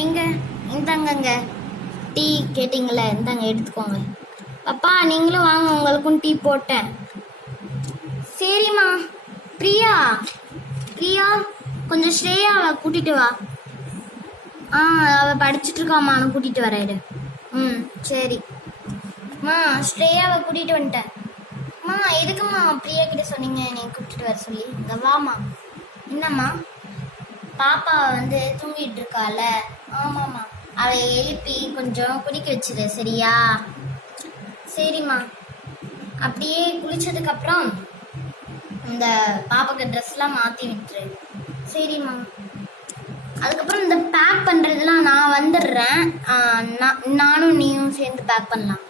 எங்க இந்தாங்கங்க டீ கேட்டிங்களே, இந்தாங்க எடுத்துக்கோங்க. அப்பா நீங்களும் வாங்க, உங்களுக்கும் டீ போட்டேன். சரிம்மா. பிரியா பிரியா கொஞ்சம் ஸ்ரேயாவை கூட்டிட்டு வா. அவள் படிச்சுட்டு இருக்காம்மா, அவனை கூட்டிட்டு வரேன். சரி ஸ்ரேயாவை கூட்டிட்டு வந்துட்டேன். எதுக்கும்மா பிரியா கிட்ட சொன்னீங்க நீ கூப்பிட்டுட்டு வர சொல்லி? இங்க வாமா. என்னம்மா? பாப்பா தூங்கிட்டு இருக்கால? ஆமாம்மா, அவளை எழுப்பி கொஞ்சம் குடிக்க வச்சுரு, சரியா? சரிம்மா. அப்படியே குளிச்சதுக்கு அப்புறம் இந்த பாப்பாக்கு ட்ரெஸ்லாம் மாற்றி விட்டுரு, சரிம்மா. அதுக்கப்புறம் இந்த பேக் பண்ணுறதுலாம் நான் வந்துடுறேன். நானும் நீயும் சேர்ந்து பேக் பண்ணலாம்.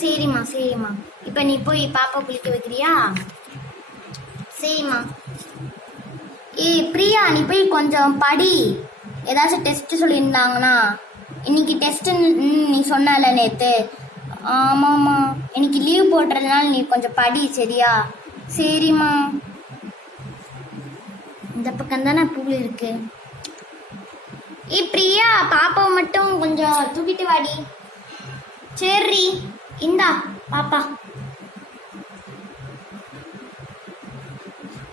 சரிம்மா சரிம்மா. இப்போ நீ போய் பாப்பா குளிக்க வைக்கிறியா? சரிம்மா. பிரியா நீ போய் கொஞ்சம் படி. ஏதாச்சும் டெஸ்ட் சொல்லியிருந்தாங்கன்னா, இன்னைக்கு டெஸ்ட்டுன்னு நீ சொன்னல நேற்று. ஆமாம்மா, இன்னைக்கு லீவ் போட்டுறதுனால நீ கொஞ்சம் படி, சரியா? சரிம்மா. இந்த பக்கம் தானே பூ இருக்கு. பிரியா பாப்பாவை மட்டும் கொஞ்சம் தூக்கிட்டு வாடி. சரி இந்தா பாப்பா.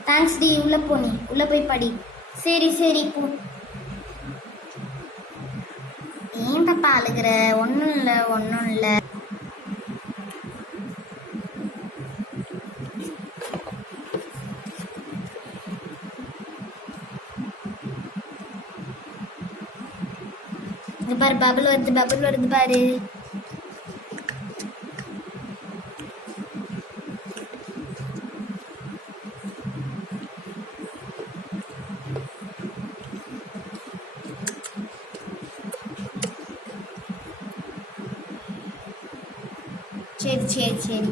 தேங்க்ஸ் டி. உள்ள போனி, உள்ள போய் படி. சரி சரி போ. ஏன் பாப்பா அழுகிற? ஒன்றும் இல்லை ஒன்றும் இல்லை. இங்க பாரு, பபுள் வருது பபுள் வருது பாரு. சரி சரி சரி.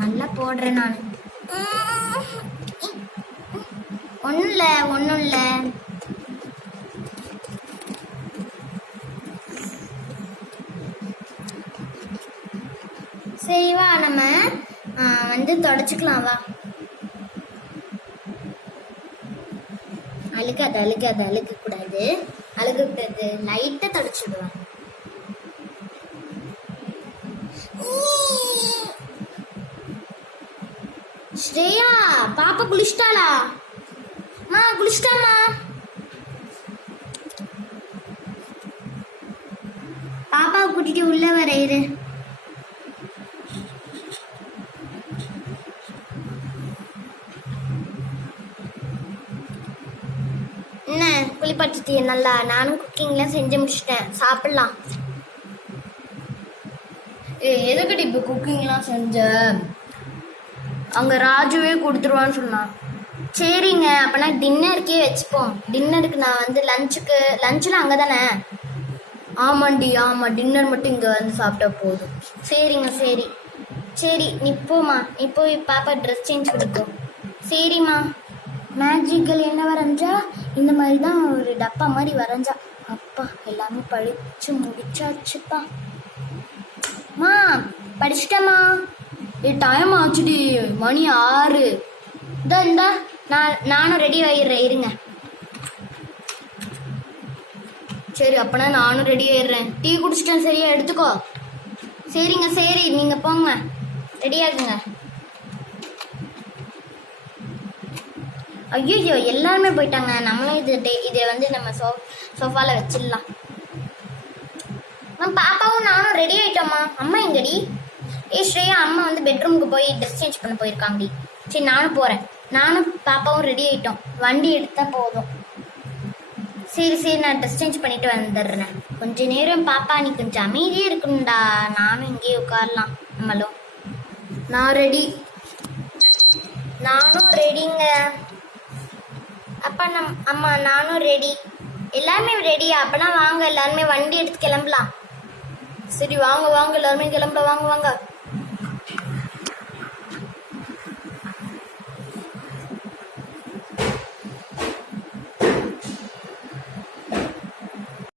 நல்லா போடுறேன் நான். ஒன்றும் இல்லை ஒன்றும் இல்லை. சரி வா, நம்ம தொடச்சிக்கலாம் வா. அழுக்காது அழுக்காது, அழுக்க கூடாது, அழுக கூடாது. லைட்டா தொடச்சிடுவேன். ஸ்ரேயா பாப்பா குளிச்சிட்டாளா? குளிச்சிட்டாமா. பாப்பாவை கூட்டிட்டு உள்ள வர இரு. என்ன குளிப்பாட்டிட்டிய நல்லா? நானும் குக்கிங்லாம் செஞ்சு முடிச்சிட்டேன், சாப்பிடலாம். எதுக்கடி இப்போ குக்கிங்லாம் செஞ்ச? அங்கே ராஜுவே கொடுத்துருவான்னு சொன்னான். சரிங்க, அப்போனா டின்னருக்கே வச்சுப்போம். டின்னருக்கு நான் லஞ்சில் அங்கே தானே? ஆமாண்டி ஆமாம், டின்னர் மட்டும் இங்கே சாப்பிட்டா போதும். சரிங்க சரி சரி. நீ போம்மா, நீ போய் பாப்பா ட்ரெஸ் சேஞ்ச் பண்ணிக்கோ. சரிம்மா. மேஜிக்கல் என்ன வரைஞ்சா? இந்த மாதிரி தான் ஒரு டப்பா மாதிரி வரைஞ்சா. அப்பா எல்லாமே படிச்சு முடிச்சாச்சுப்பா. படிச்சுட்டேம்மா. டைம் ஆச்சுடி, மணி 6. இந்தா நானும் ரெடி ஆகிடுறேன், இருங்க. சரி அப்பனா நானும் ரெடி ஆயிடுறேன். டீ குடிச்சிட்டேன், சரியா? எடுத்துக்கோ. சரிங்க சரி, நீங்கள் போங்க, ரெடியாகுங்க. ஐயோ எல்லாருமே போயிட்டாங்க. நம்மளும் இதை நம்ம சோஃபாவில் வச்சிடலாம். பாப்பாவும் நானும் ரெடி ஆகிட்டோம்மா. அம்மா எங்கடி? ஸ்ரேயா அம்மா பெட்ரூமுக்கு போய் ட்ரெஸ் சேஞ்ச் பண்ண போயிருக்காங்கடி. சரி நானும் போகிறேன். நானும் பாப்பாவும் ரெடி ஆகிட்டோம், வண்டி எடுத்தால் போதும். சரி சரி, நான் ட்ரெஸ் சேஞ்ச் பண்ணிட்டு வந்துடுறேன். கொஞ்ச நேரம் பாப்பா நீ கொஞ்சம் அமைதியே இருக்கணும்டா. நானும் இங்கேயே உட்காரலாம். நம்மளும் நான் ரெடி. நானும் ரெடிங்க. அப்பா அம்மா நானும் ரெடி. எல்லாருமே ரெடியா? அப்பனா வாங்க, எல்லாருமே வண்டி எடுத்து கிளம்பலாம். சரி வாங்க வாங்க, எல்லாருமே கிளம்ப வாங்க வாங்க.